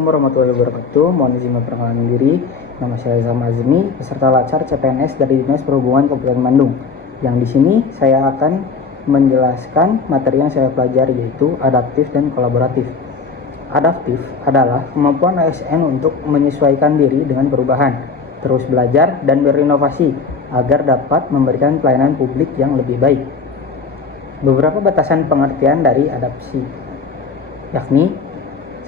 Assalamualaikum warahmatullahi wabarakatuh. Mohon izin memperkenalkan diri. Nama saya Zama Azmi, peserta Lacar CPNS dari Dinas Perhubungan Kabupaten Bandung. Yang di sini saya akan menjelaskan materi yang saya pelajari, yaitu adaptif dan kolaboratif. Adaptif adalah kemampuan ASN untuk menyesuaikan diri dengan perubahan, terus belajar dan berinovasi agar dapat memberikan pelayanan publik yang lebih baik. Beberapa batasan pengertian dari adaptasi, yakni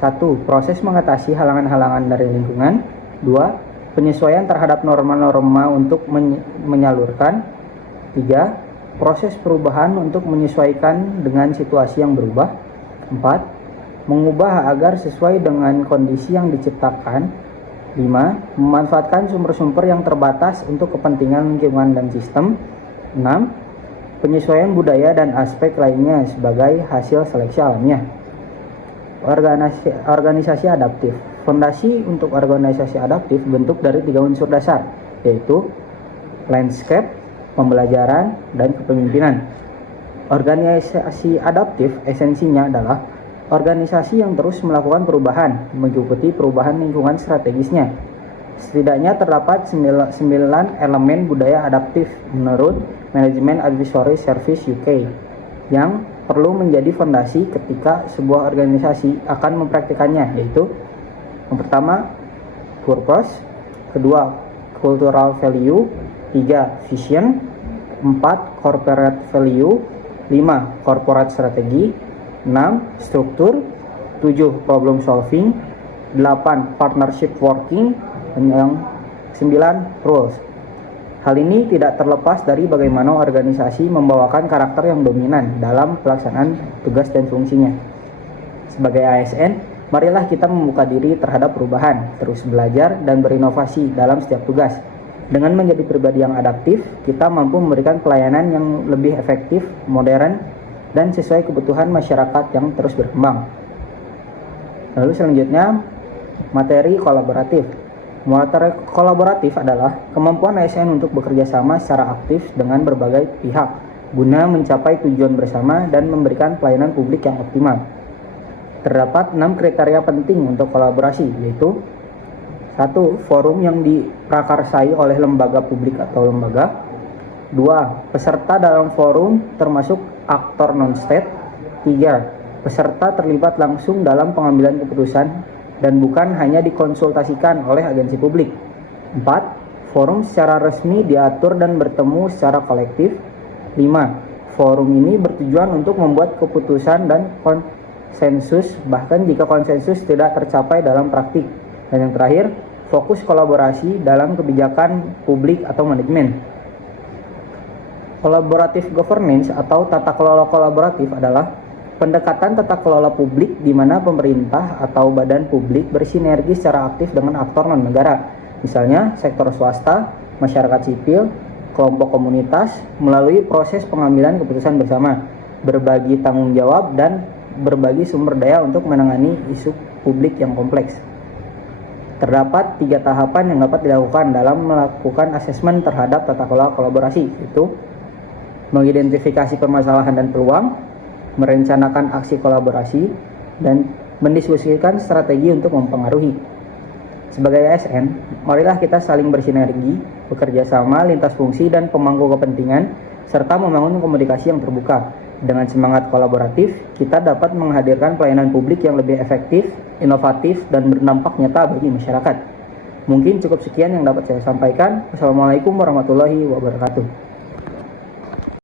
1. Proses mengatasi halangan-halangan dari lingkungan. 2. Penyesuaian terhadap norma-norma untuk menyalurkan. 3. Proses perubahan untuk menyesuaikan dengan situasi yang berubah. 4. Mengubah agar sesuai dengan kondisi yang diciptakan. 5. Memanfaatkan sumber-sumber yang terbatas untuk kepentingan lingkungan dan sistem. 6. Penyesuaian budaya dan aspek lainnya sebagai hasil seleksi alamiah. Organisasi adaptif. Fondasi untuk organisasi adaptif bentuk dari 3 unsur dasar, yaitu landscape, pembelajaran, dan kepemimpinan. Organisasi adaptif esensinya adalah organisasi yang terus melakukan perubahan, mengikuti perubahan lingkungan strategisnya. Setidaknya terdapat 9 elemen budaya adaptif menurut Management Advisory Service UK yang perlu menjadi fondasi ketika sebuah organisasi akan mempraktikannya, yaitu yang pertama purpose, kedua cultural value, 3 vision, 4 corporate value, 5 corporate strategy, 6 struktur, 7 problem solving, 8 partnership working, dan yang 9 rules. Hal ini tidak terlepas dari bagaimana organisasi membawakan karakter yang dominan dalam pelaksanaan tugas dan fungsinya. Sebagai ASN, marilah kita membuka diri terhadap perubahan, terus belajar dan berinovasi dalam setiap tugas. Dengan menjadi pribadi yang adaptif, kita mampu memberikan pelayanan yang lebih efektif, modern, dan sesuai kebutuhan masyarakat yang terus berkembang. Lalu selanjutnya, materi kolaboratif. Materi kolaboratif adalah kemampuan ASN untuk bekerja sama secara aktif dengan berbagai pihak guna mencapai tujuan bersama dan memberikan pelayanan publik yang optimal. Terdapat 6 kriteria penting untuk kolaborasi, yaitu 1. Forum yang diprakarsai oleh lembaga publik atau lembaga. 2. Peserta dalam forum termasuk aktor non-state. 3. Peserta terlibat langsung dalam pengambilan keputusan dan bukan hanya dikonsultasikan oleh agensi publik. 4. Forum secara resmi diatur dan bertemu secara kolektif. 5. Forum ini bertujuan untuk membuat keputusan dan konsensus, bahkan jika konsensus tidak tercapai dalam praktik. Dan yang terakhir, fokus kolaborasi dalam kebijakan publik atau manajemen. Collaborative governance atau tata kelola kolaboratif adalah pendekatan tata kelola publik di mana pemerintah atau badan publik bersinergi secara aktif dengan aktor non-negara, misalnya sektor swasta, masyarakat sipil, kelompok komunitas, melalui proses pengambilan keputusan bersama, berbagi tanggung jawab, dan berbagi sumber daya untuk menangani isu publik yang kompleks. Terdapat 3 tahapan yang dapat dilakukan dalam melakukan asesmen terhadap tata kelola kolaborasi, yaitu mengidentifikasi permasalahan dan peluang, merencanakan aksi kolaborasi, dan mendiskusikan strategi untuk mempengaruhi. Sebagai ASN, marilah kita saling bersinergi, bekerja sama lintas fungsi dan pemangku kepentingan, serta membangun komunikasi yang terbuka. Dengan semangat kolaboratif, kita dapat menghadirkan pelayanan publik yang lebih efektif, inovatif, dan berdampak nyata bagi masyarakat. Mungkin cukup sekian yang dapat saya sampaikan. Wassalamualaikum warahmatullahi wabarakatuh.